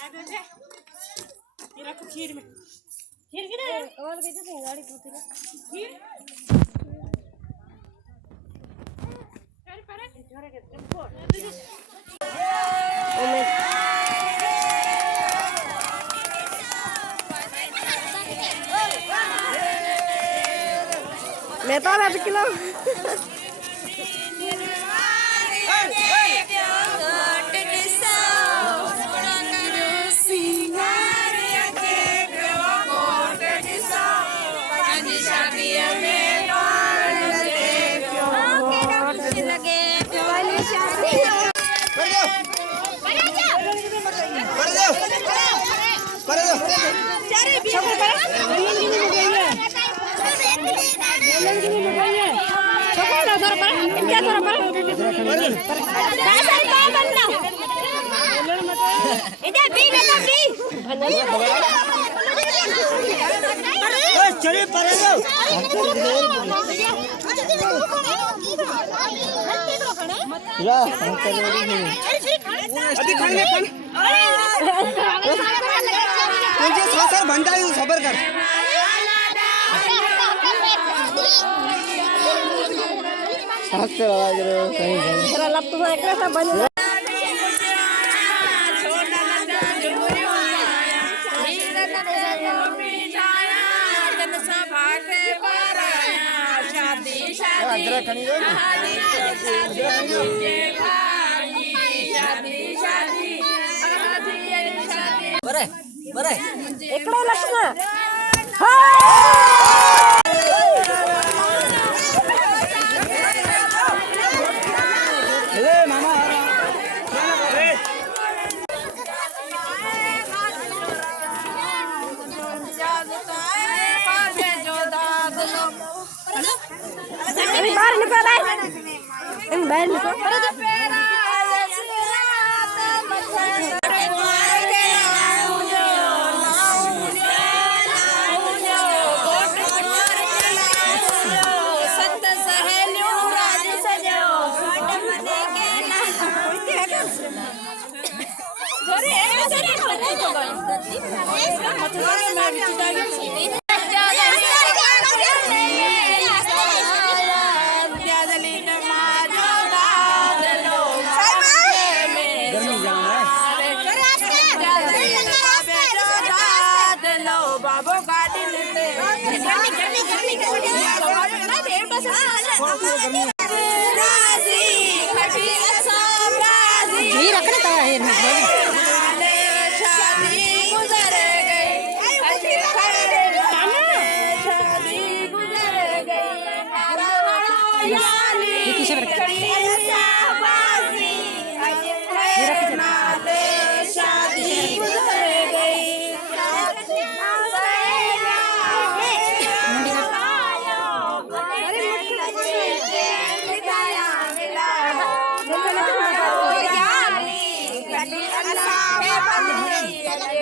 ये रखो खीर में। खीर की ना और कैसे सिंगाड़ी पूती ना खीर अरे पर जोरे के तुमको मैं तो 8 किलो चलिए परे लो सर भंडा खबर कर इकडे लक्ष ना बाहर निकल बाहर निकल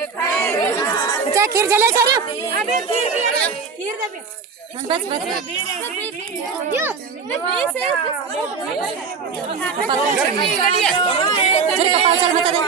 अच्छा खीर जले सर अबे खीर दे बस बस कपाल चल बता दे